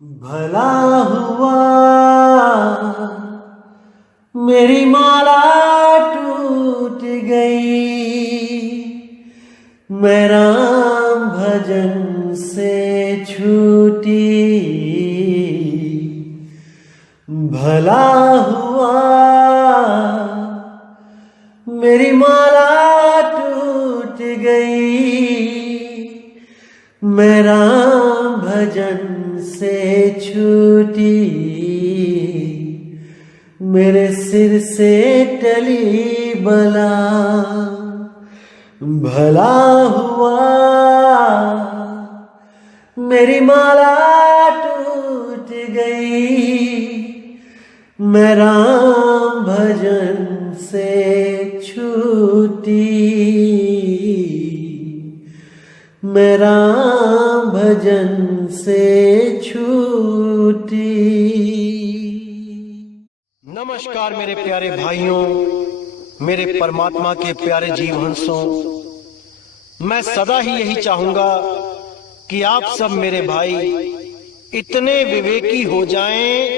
भला हुआ मेरी माला टूट गई, मैं राम भजन से छूटी। भला हुआ मेरी माला टूट गई, मैं राम भजन से छूटी। मेरे सिर से टली बला, भला हुआ मेरी माला टूट गई, मैं राम भजन से छूटी। मैं राम भजन से छूटी। नमस्कार मेरे प्यारे भाइयों, मेरे परमात्मा के प्यारे जीवहंसों। मैं सदा ही यही चाहूंगा कि आप सब मेरे भाई इतने विवेकी हो जाएं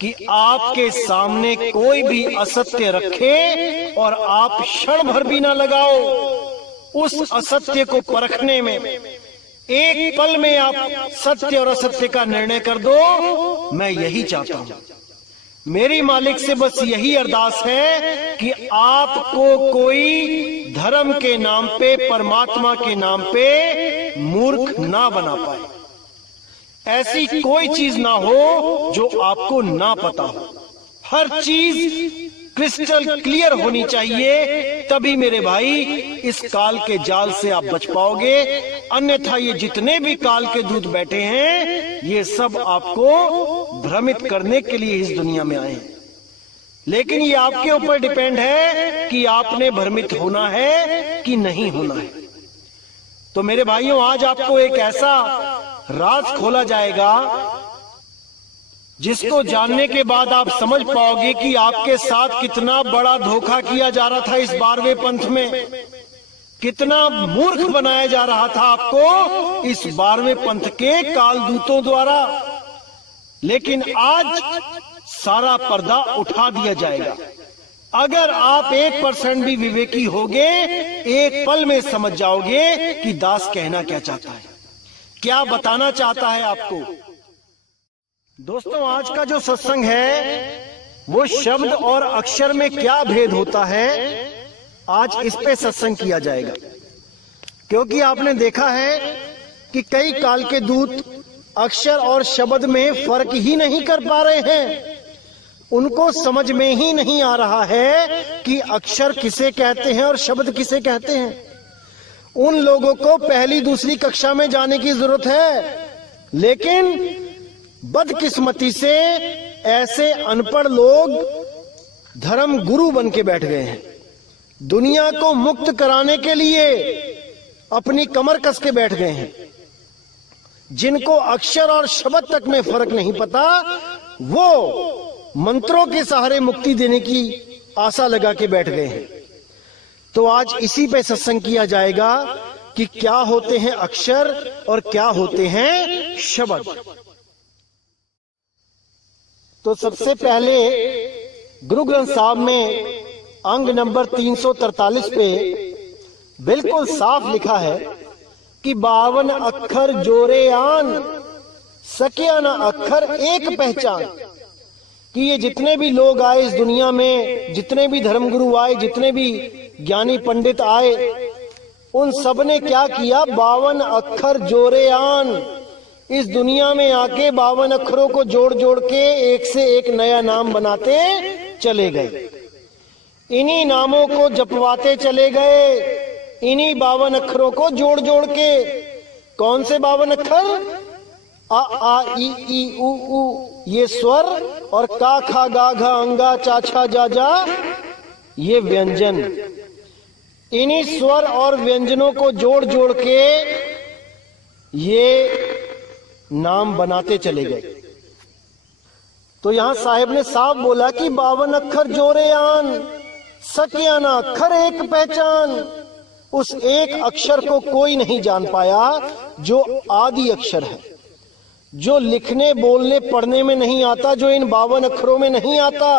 कि आपके सामने कोई भी असत्य रखे और आप क्षण भर भी ना लगाओ उस असत्य को परखने में। एक पल में आप सत्य और असत्य का निर्णय कर दो। मैं यही चाहता हूं। मेरी मालिक से बस यही अरदास है कि आपको कोई धर्म के नाम पे, परमात्मा के नाम पे मूर्ख ना बना पाए। ऐसी कोई चीज ना हो जो आपको ना पता हो। हर चीज क्रिस्टल क्लियर होनी चाहिए, तभी मेरे भाई इस काल के जाल से आप बच पाओगे। अन्यथा ये जितने भी काल के दूत बैठे हैं, ये सब आपको भ्रमित करने के लिए इस दुनिया में आए हैं। लेकिन ये आपके ऊपर डिपेंड है कि आपने भ्रमित होना है कि नहीं होना है। तो मेरे भाइयों, आज आपको एक ऐसा राज खोला जाएगा जिसको जानने के बाद आप समझ पाओगे कि आपके साथ कितना बड़ा धोखा किया जा रहा था। इस 12वें पंथ में कितना मूर्ख बनाया जा रहा था आपको इस 12वें पंथ के कालदूतों द्वारा। लेकिन आज सारा पर्दा उठा दिया जाएगा। अगर आप 1% भी विवेकी होगे, एक पल में समझ जाओगे कि दास कहना क्या चाहता है, क्या बताना चाहता है आपको। दोस्तों, आज का जो सत्संग है वो शब्द और अक्षर में क्या भेद होता है, आज इस पे सत्संग किया जाएगा। क्योंकि आपने देखा है कि कई काल के दूत अक्षर और शब्द में फर्क ही नहीं कर पा रहे हैं। उनको समझ में ही नहीं आ रहा है कि अक्षर किसे कहते हैं और शब्द किसे कहते हैं। उन लोगों को पहली दूसरी कक्षा में जाने की जरूरत है। लेकिन बदकिस्मती से ऐसे अनपढ़ लोग धर्म गुरु बन के बैठ गए हैं। दुनिया को मुक्त कराने के लिए अपनी कमर कस के बैठ गए हैं। जिनको अक्षर और शब्द तक में फर्क नहीं पता, वो मंत्रों के सहारे मुक्ति देने की आशा लगा के बैठ गए हैं। तो आज इसी पे सत्संग किया जाएगा कि क्या होते हैं अक्षर और क्या होते हैं शब्द। तो सबसे पहले गुरु ग्रंथ साहब में अंग नंबर 343 पे बिल्कुल साफ लिखा है कि 52 अक्षर जोरे आन, सकिया ना अक्षर एक पहचान। कि ये जितने भी लोग आए इस दुनिया में, जितने भी धर्मगुरु आए, जितने भी ज्ञानी पंडित आए, उन सब ने क्या किया, 52 अक्षर जोरे आन। इस दुनिया में आके 52 अक्षरों को जोड़ जोड़ के एक से एक नया नाम बनाते चले गए। इन्हीं नामों को जपवाते चले गए, इन्हीं 52 अक्षरों को जोड़ जोड़ के। कौन से 52 अक्षर? आ आ ई ई उ उ ये स्वर, और का खा गा घा अंगा चा छा जा जा ये व्यंजन। इन्हीं स्वर और व्यंजनों को जोड़ जोड़ के ये नाम बनाते चले गए। तो यहां साहिब ने साफ बोला कि 52 अक्षर जोरे आन, सकिया ना अक्षर एक पहचान। उस एक अक्षर को कोई नहीं जान पाया जो आदि अक्षर है। जो लिखने बोलने पढ़ने में नहीं आता, जो इन 52 अक्षरों में नहीं आता।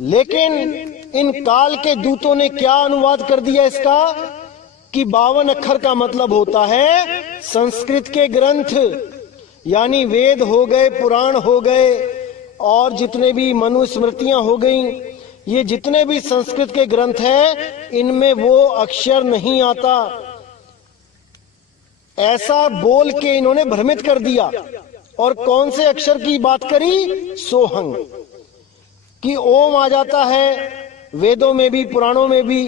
लेकिन इन काल के दूतों ने क्या अनुवाद कर दिया इसका कि 52 अक्षर का मतलब होता है संस्कृत के ग्रंथ, यानी वेद हो गए, पुराण हो गए और जितने भी मनुस्मृतियां हो गई, ये जितने भी संस्कृत के ग्रंथ हैं इनमें वो अक्षर नहीं आता। ऐसा बोल के इन्होंने भ्रमित कर दिया। और कौन से अक्षर की बात करी? सोहंग, कि ओम आ जाता है वेदों में भी पुराणों में भी,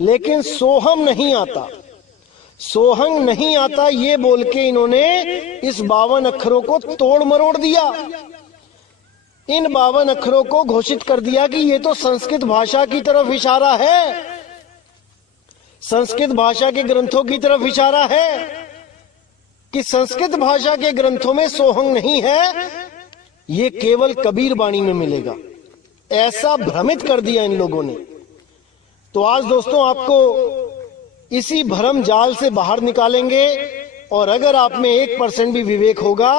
लेकिन सोहम नहीं आता, सोहंग नहीं आता। ये बोल के इन्होंने इस 52 अक्षरों को तोड़ मरोड़ दिया। इन 52 अक्षरों को घोषित कर दिया कि ये तो संस्कृत भाषा की तरफ इशारा है, संस्कृत भाषा के ग्रंथों की तरफ इशारा है, कि संस्कृत भाषा के ग्रंथों में सोहंग नहीं है, ये केवल कबीर बाणी में मिलेगा। ऐसा भ्रमित कर दिया इन लोगों ने। तो आज दोस्तों आपको इसी भ्रम जाल से बाहर निकालेंगे, और अगर आप में 1% भी विवेक होगा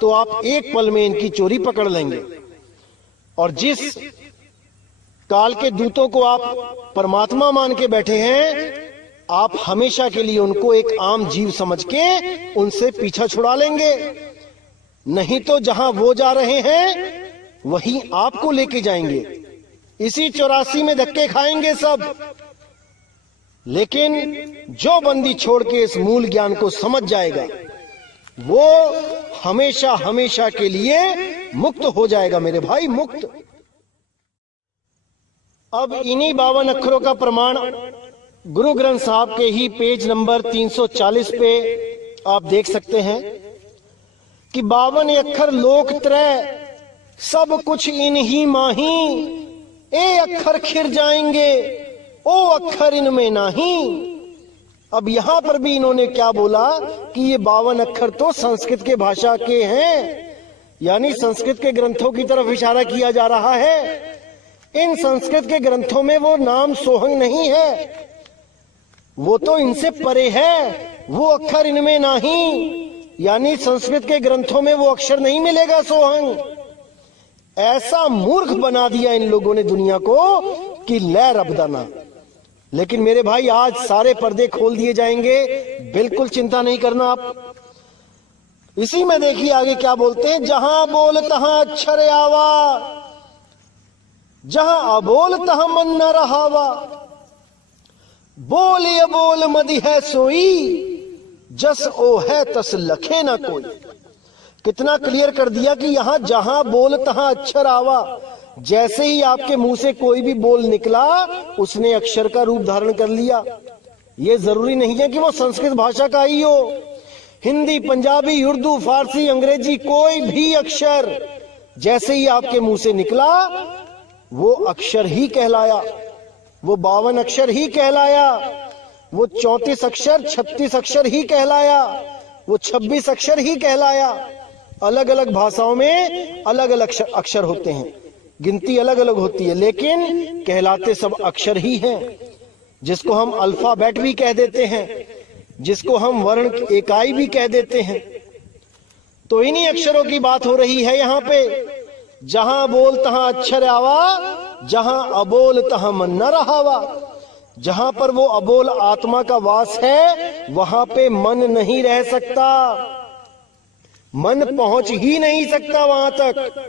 तो आप एक पल में इनकी चोरी पकड़ लेंगे। और जिस काल के दूतों को आप परमात्मा मान के बैठे हैं, आप हमेशा के लिए उनको एक आम जीव समझ के उनसे पीछा छुड़ा लेंगे। नहीं तो जहां वो जा रहे हैं वहीं आपको लेके जाएंगे। इसी 84 में धक्के खाएंगे सब। लेकिन जो बंदी छोड़ के इस मूल ज्ञान को समझ जाएगा वो हमेशा हमेशा के लिए मुक्त हो जाएगा मेरे भाई, मुक्त। अब इन्हीं 52 अक्षरों का प्रमाण गुरु ग्रंथ साहब के ही पेज नंबर 340 पे आप देख सकते हैं कि 52 अक्षर लोक त्रय सब कुछ इन्हीं माही, ए अक्षर खिर जाएंगे ओ अक्षर इनमें नहीं। अब यहां पर भी इन्होंने क्या बोला कि ये 52 अक्षर तो संस्कृत के भाषा के हैं, यानी संस्कृत के ग्रंथों की तरफ इशारा किया जा रहा है। इन संस्कृत के ग्रंथों में वो नाम सोहंग नहीं है, वो तो इनसे परे है, वो अक्षर इनमें नहीं, यानी संस्कृत के ग्रंथों में वो अक्षर नहीं मिलेगा सोहंग। ऐसा मूर्ख बना दिया इन लोगों ने दुनिया को कि लै रबदाना। लेकिन मेरे भाई आज सारे पर्दे खोल दिए जाएंगे, बिल्कुल चिंता नहीं करना आप। इसी में देखिए आगे क्या बोलते हैं, जहां बोल तहां अक्षर आवा, जहां अबोल तहां मन न रहावा, बोल ये बोल मदि है सोई, जस ओ है तस लखे ना कोई। कितना क्लियर कर दिया कि यहां जहां बोल तहां अक्षर आवा, जैसे ही आपके मुंह से कोई भी बोल निकला उसने अक्षर का रूप धारण कर लिया। यह जरूरी नहीं है कि वो संस्कृत भाषा का ही हो, हिंदी, पंजाबी, उर्दू, फारसी, अंग्रेजी, कोई भी अक्षर जैसे ही आपके मुंह से निकला वो अक्षर ही कहलाया, वो 52 अक्षर ही कहलाया, वो 34 अक्षर 36 अक्षर ही कहलाया, वो 26 अक्षर ही कहलाया। अलग अलग भाषाओं में अलग अलग अक्षर होते हैं, गिनती अलग अलग होती है, लेकिन कहलाते सब अक्षर ही हैं। जिसको हम अल्फाबेट भी कह देते हैं, जिसको हम वर्ण इकाई भी कह देते हैं। तो इन्हीं अक्षरों की बात हो रही है यहाँ पे। जहां बोल तहां अक्षर आवा, जहां अबोल तहां मन न रहावा। जहां पर वो अबोल आत्मा का वास है वहां पे मन नहीं रह सकता, मन पहुंच ही नहीं सकता वहां तक,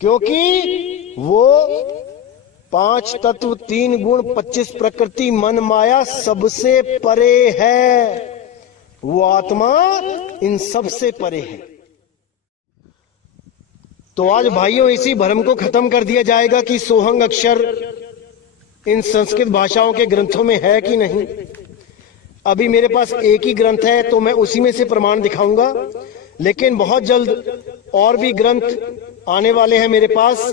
क्योंकि वो 5 तत्व 3 गुण 25 प्रकृति मन माया सबसे परे है। वो आत्मा इन सबसे परे है। तो आज भाइयों इसी भ्रम को खत्म कर दिया जाएगा कि सोहंग अक्षर इन संस्कृत भाषाओं के ग्रंथों में है कि नहीं। अभी मेरे पास एक ही ग्रंथ है तो मैं उसी में से प्रमाण दिखाऊंगा, लेकिन बहुत जल्द और भी ग्रंथ आने वाले हैं मेरे पास,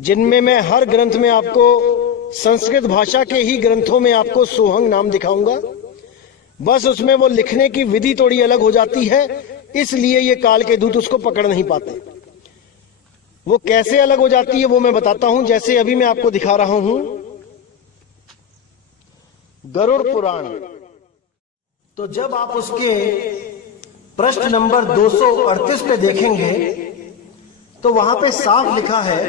जिनमें मैं हर ग्रंथ में आपको संस्कृत भाषा के ही ग्रंथों में आपको सोहंग नाम दिखाऊंगा। बस उसमें वो लिखने की विधि थोड़ी अलग हो जाती है, इसलिए ये काल के दूत उसको पकड़ नहीं पाते। वो कैसे अलग हो जाती है वो मैं बताता हूं। जैसे अभी मैं आपको दिखा रहा हूं गरुड़ पुराण, तो जब आप उसके पृष्ठ नंबर 238 पे देखेंगे तो वहां पे साफ लिखा है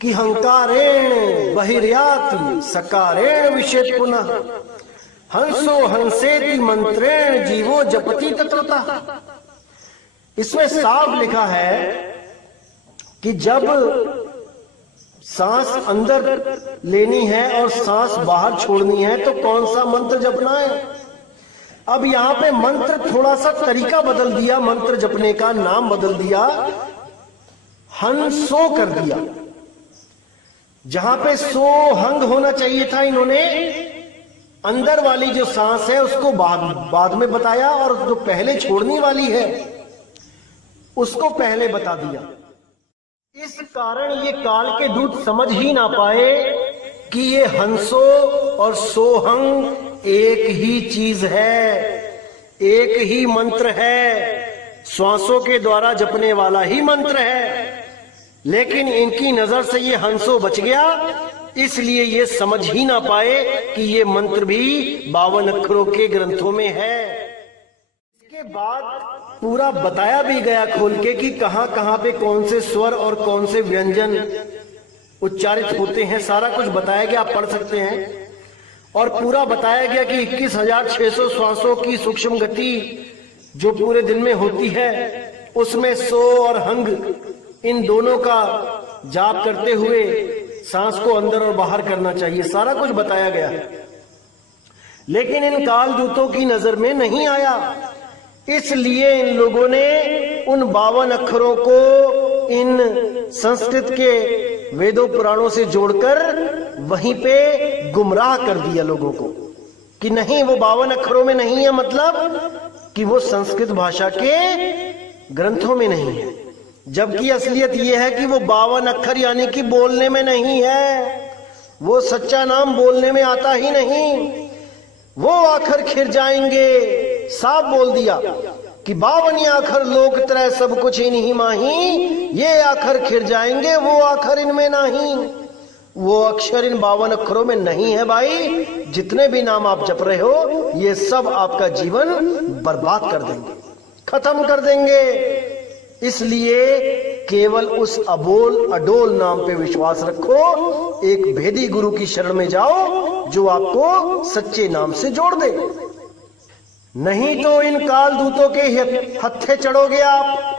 कि हंकारेण बहिर्याति सकारेण विषेत पुनः हंसो हंसेति मंत्रेण जीवो जपति तत्रतः। इसमें साफ लिखा है कि जब सांस अंदर लेनी है और सांस बाहर छोड़नी है तो कौन सा मंत्र जपना है। अब यहां पे मंत्र थोड़ा सा तरीका बदल दिया, मंत्र जपने का नाम बदल दिया, हंसो कर दिया। जहां पे सो हंग होना चाहिए था इन्होंने अंदर वाली जो सांस है उसको बाद में बताया और जो पहले छोड़ने वाली है उसको पहले बता दिया। इस कारण ये काल के दूत समझ ही ना पाए कि ये हंसो और सोहंग एक ही चीज है, एक ही मंत्र है, श्वासों के द्वारा जपने वाला ही मंत्र है। लेकिन इनकी नजर से ये हंसो बच गया, इसलिए ये समझ ही ना पाए कि ये मंत्र भी 52 अक्षरों के ग्रंथों में है। इसके बाद पूरा बताया भी गया खोल के कि कहां कहां पे कौन से स्वर और कौन से व्यंजन उच्चारित होते हैं, सारा कुछ बताया गया, आप पढ़ सकते हैं। और पूरा बताया गया कि 21,600 श्वासों की सूक्ष्म गति जो पूरे दिन में होती है उसमें सो और हंग इन दोनों का जाप करते हुए सांस को अंदर और बाहर करना चाहिए, सारा कुछ बताया गया है। लेकिन इन काल दूतों की नजर में नहीं आया, इसलिए इन लोगों ने उन 52 अक्षरों को इन संस्कृत के वेदों पुराणों से जोड़कर वहीं पे गुमराह कर दिया लोगों को कि नहीं वो 52 अक्षरों में नहीं है, मतलब कि वो संस्कृत भाषा के ग्रंथों में नहीं है। जबकि असलियत यह है कि वो 52 अक्षर यानी कि बोलने में नहीं है, वो सच्चा नाम बोलने में आता ही नहीं। वो आखर खिर जाएंगे, साफ बोल दिया कि 52 आखर लोक त्रय सब कुछ इन्हीं माही, ये आखर खिर जाएंगे, वो आखर इनमें नहीं। वो अक्षर इन 52 अक्षरों में नहीं है भाई। जितने भी नाम आप जप रहे हो ये सब आपका जीवन बर्बाद कर देंगे, खत्म कर देंगे। इसलिए केवल उस अबोल अडोल नाम पे विश्वास रखो, एक भेदी गुरु की शरण में जाओ जो आपको सच्चे नाम से जोड़ दे। नहीं तो इन काल दूतों के हत्थे चढ़ोगे आप,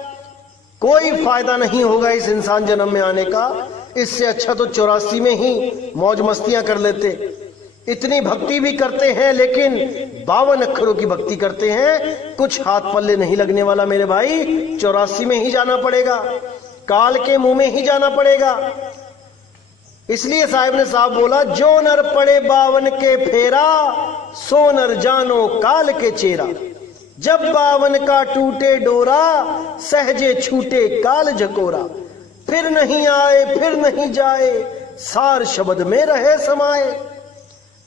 कोई फायदा नहीं होगा इस इंसान जन्म में आने का। इससे अच्छा तो 84 में ही मौज मस्तियां कर लेते। इतनी भक्ति भी करते हैं लेकिन 52 अक्षरों की भक्ति करते हैं, कुछ हाथ पल्ले नहीं लगने वाला मेरे भाई। 84 में ही जाना पड़ेगा, काल के मुंह में ही जाना पड़ेगा। इसलिए साहब ने साहब बोला, जो नर पड़े 52 के फेरा, सो नर जानो काल के चेरा। जब 52 का टूटे डोरा, सहजे छूटे काल झकोरा। फिर नहीं आए फिर नहीं जाए, सार शब्द में रहे समाये।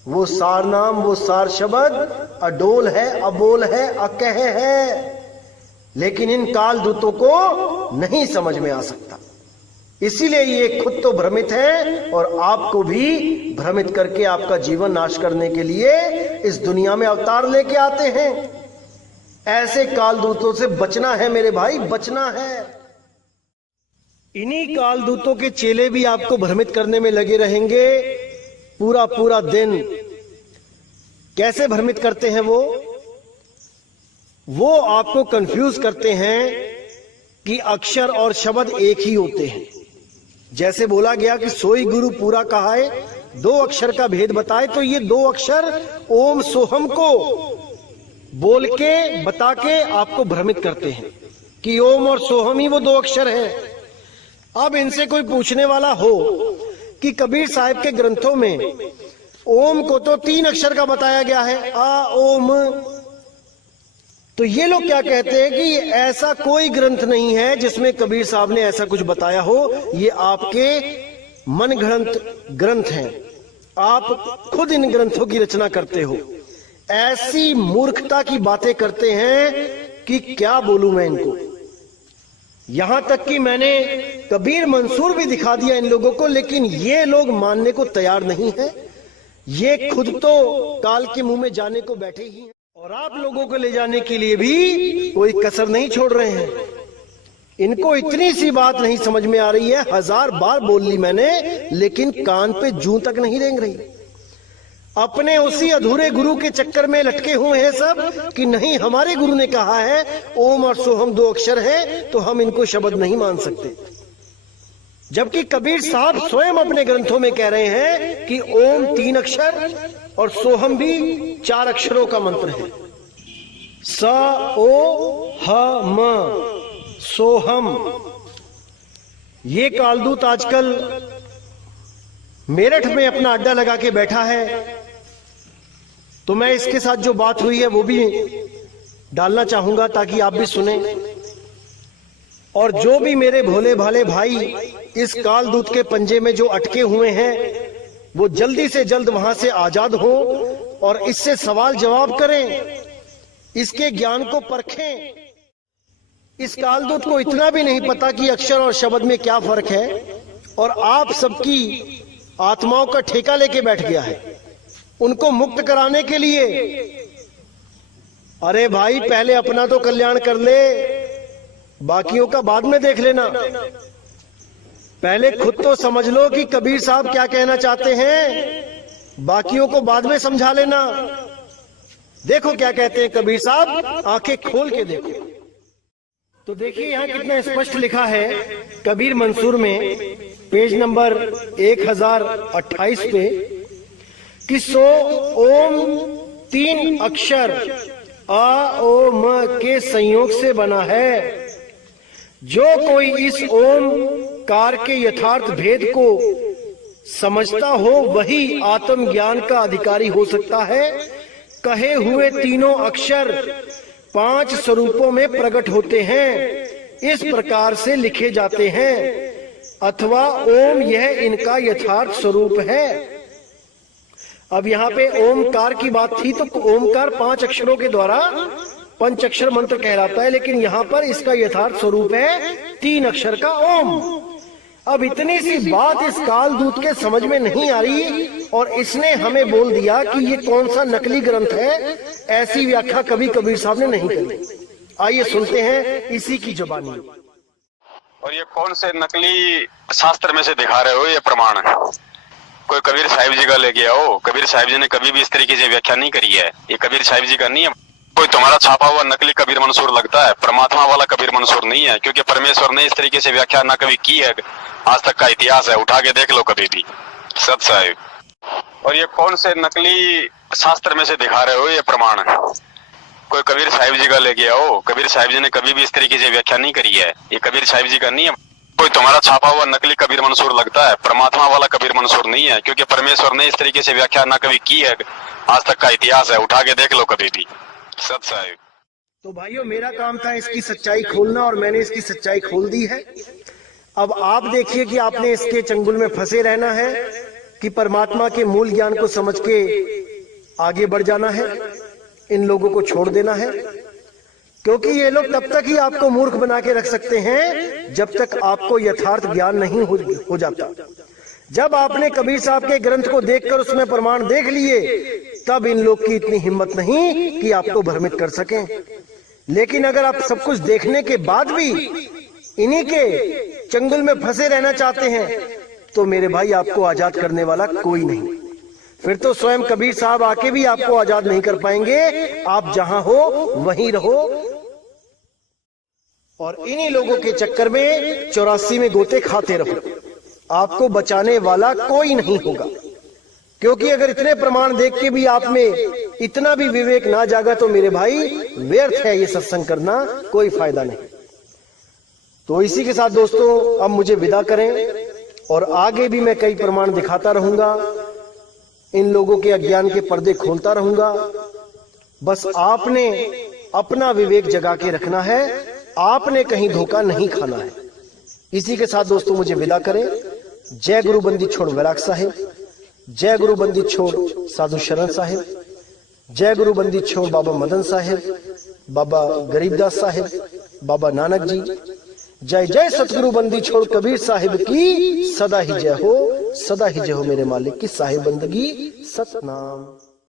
वो सार नाम, वो सार शब्द अडोल है, अबोल है, अकह है, लेकिन इन काल दूतों को नहीं समझ में आ सकता। इसीलिए ये खुद तो भ्रमित है और आपको भी भ्रमित करके आपका जीवन नाश करने के लिए इस दुनिया में अवतार लेके आते हैं। ऐसे काल दूतों से बचना है मेरे भाई, बचना है। इन्हीं काल दूतों के चेले भी आपको भ्रमित करने में लगे रहेंगे पूरा पूरा दिन। कैसे भ्रमित करते हैं वो आपको कंफ्यूज करते हैं कि अक्षर और शब्द एक ही होते हैं। जैसे बोला गया कि सोई गुरु पूरा कहा है, 2 अक्षर का भेद बताए, तो ये 2 अक्षर ओम सोहम को बोल के बता के आपको भ्रमित करते हैं कि ओम और सोहम ही वो 2 अक्षर हैं। अब इनसे कोई पूछने वाला हो कि कबीर साहिब के ग्रंथों में ओम को तो 3 अक्षर का बताया गया है, आ ओम, तो ये लोग क्या कहते हैं कि ऐसा कोई ग्रंथ नहीं है जिसमें कबीर साहब ने ऐसा कुछ बताया हो। ये आपके मन गढ़ंत ग्रंथ हैं, आप खुद इन ग्रंथों की रचना करते हो। ऐसी मूर्खता की बातें करते हैं कि क्या बोलूं मैं इनको। यहां तक कि मैंने कबीर मंसूर भी दिखा दिया इन लोगों को, लेकिन ये लोग मानने को तैयार नहीं है। ये खुद तो काल के मुंह में जाने को बैठे ही हैं। और आप लोगों को ले जाने के लिए भी कोई कसर नहीं छोड़ रहे हैं। इनको इतनी सी बात नहीं समझ में आ रही है, 1000 बार बोल ली मैंने, लेकिन कान पे जूं तक नहीं रेंग रही। अपने उसी अधूरे गुरु के चक्कर में लटके हुए हैं सब कि नहीं, हमारे गुरु ने कहा है ओम और सोहम 2 अक्षर हैं, तो हम इनको शब्द नहीं मान सकते। जबकि कबीर साहब स्वयं अपने ग्रंथों में कह रहे हैं कि ओम 3 अक्षर और सोहम भी 4 अक्षरों का मंत्र है। स ओ ह म सोहम। ये कालदूत आजकल मेरठ में अपना अड्डा लगा के बैठा है, तो मैं इसके साथ जो बात हुई है वो भी डालना चाहूंगा ताकि आप भी सुने। और जो भी मेरे भोले भाले भाई इस कालदूत के पंजे में जो अटके हुए हैं, वो जल्दी से जल्द वहां से आजाद हो और इससे सवाल जवाब करें, इसके ज्ञान को परखें। इस कालदूत को इतना भी नहीं पता कि अक्षर और शब्द में क्या फर्क है, और आप सबकी आत्माओं का ठेका लेके बैठ गया है उनको मुक्त कराने के लिए। अरे भाई, पहले अपना तो कल्याण कर ले, बाकियों का बाद में देख लेना। पहले खुद तो समझ लो कि कबीर साहब क्या कहना चाहते हैं, बाकियों को बाद में समझा लेना। देखो क्या कहते हैं कबीर साहब, आंखें खोल के देखो। तो देखिए यहां कितना स्पष्ट लिखा है कबीर मंसूर में, पेज नंबर 1028 पे, कि सो ओम 3 अक्षर आ ओ म के संयोग से बना है। जो कोई इस ओम कार के यथार्थ भेद को समझता हो वही आत्म ज्ञान का अधिकारी हो सकता है। कहे हुए तीनों अक्षर 5 स्वरूपों में प्रकट होते हैं, इस प्रकार से लिखे जाते हैं, अथवा ओम यह इनका यथार्थ स्वरूप है। अब यहाँ पे ओमकार की बात थी, तो ओमकार 5 अक्षरों के द्वारा पंचाक्षर मंत्र कहलाता है, लेकिन यहाँ पर इसका यथार्थ स्वरूप है 3 अक्षर का ओम। अब इतनी सी बात इस कालदूत के समझ में नहीं आ रही, और इसने हमें बोल दिया कि ये कौन सा नकली ग्रंथ है। ऐसी व्याख्या कभी कबीर साहब ने नहीं करी। आइए सुनते हैं इसी की जुबानी। और ये कौन से नकली शास्त्र में से दिखा रहे हो ये प्रमाण? कोई कबीर साहिब जी का ले गया हो? कबीर साहिब जी ने कभी भी इस तरीके से व्याख्या नहीं करी है। ये कबीर साहिब जी का नहीं है। कोई तुम्हारा छापा हुआ नकली कबीर मंसूर लगता है, परमात्मा वाला कबीर मंसूर नहीं है, क्योंकि परमेश्वर ने इस तरीके से व्याख्या ना कभी की है। आज तक का इतिहास है, उठा के देख लो कभी भी। सत साहिब। और ये कौन से नकली शास्त्र में से दिखा रहे हो ये प्रमाण? कोई कबीर साहिब जी का ले गया हो? कबीर साहिब जी ने कभी भी इस तरीके से व्याख्या नहीं करी है। ये कबीर साहिब जी का नहीं है। कोई तुम्हारा छापा हुआ नकली कबीर मंसूर लगता है, परमात्मा वाला कबीर मंसूर नहीं है, क्योंकि परमेश्वर ने इस तरीके से व्याख्या ना कभी की है। आज तक का इतिहास है, उठा के देख लो कभी भी। सत साहिब। तो भाइयों, मेरा काम था इसकी सच्चाई खोलना, और मैंने इसकी सच्चाई खोल दी है। अब आप देखिए कि आपने इसके चंगुल में फंसे रहना है कि परमात्मा के मूल ज्ञान को समझ के आगे बढ़ जाना है, इन लोगों को छोड़ देना है। क्योंकि ये लोग तब तक ही आपको मूर्ख बना के रख सकते हैं जब तक आपको यथार्थ ज्ञान नहीं हो जाता। जब आपने कबीर साहब के ग्रंथ को देखकर उसमें प्रमाण देख लिए, तब इन लोग की इतनी हिम्मत नहीं कि आपको भ्रमित कर सकें। लेकिन अगर आप सब कुछ देखने के बाद भी इन्हीं के चंगुल में फंसे रहना चाहते हैं, तो मेरे भाई आपको आजाद करने वाला कोई नहीं। फिर तो स्वयं कबीर साहब आके भी आपको आजाद नहीं कर पाएंगे। आप जहां हो वहीं रहो, और इन्हीं लोगों के चक्कर में 84 में गोते खाते रहो। आपको बचाने वाला कोई नहीं होगा। क्योंकि अगर इतने प्रमाण देख के भी आप में इतना भी विवेक ना जागा, तो मेरे भाई व्यर्थ है ये सत्संग करना, कोई फायदा नहीं। तो इसी के साथ दोस्तों अब मुझे विदा करें, और आगे भी मैं कई प्रमाण दिखाता रहूंगा, इन लोगों के अज्ञान के पर्दे खोलता रहूंगा। बस आपने अपना विवेक जगा के रखना है, आपने कहीं धोखा नहीं खाना है। इसी के साथ दोस्तों मुझे विदा करें। जय गुरु बंदी छोड़ वैराग साहिब, जय गुरु बंदी छोड़ साधु शरण साहिब, जय गुरु बंदी छोड़ बाबा मदन साहिब, बाबा गरीबदास साहिब, बाबा नानक जी। जय जय सतगुरु बंदी छोड़ कबीर साहिब की सदा ही जय हो, सदा ही जय हो मेरे मालिक की साहिब बंदगी। सतनाम।